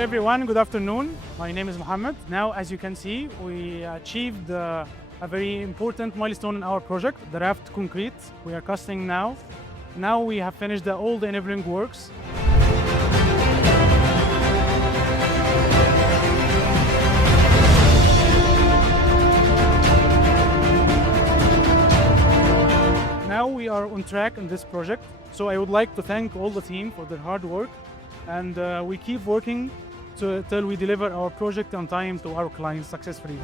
everyone, good afternoon. My name is Mohammed. Now, as you can see, we achieved a very important milestone in our project, the raft concrete. We are casting now. Now we have finished all the enabling works. Now we are on track in this project. So I would like to thank all the team for their hard work. And we keep working till we deliver our project on time to our clients successfully.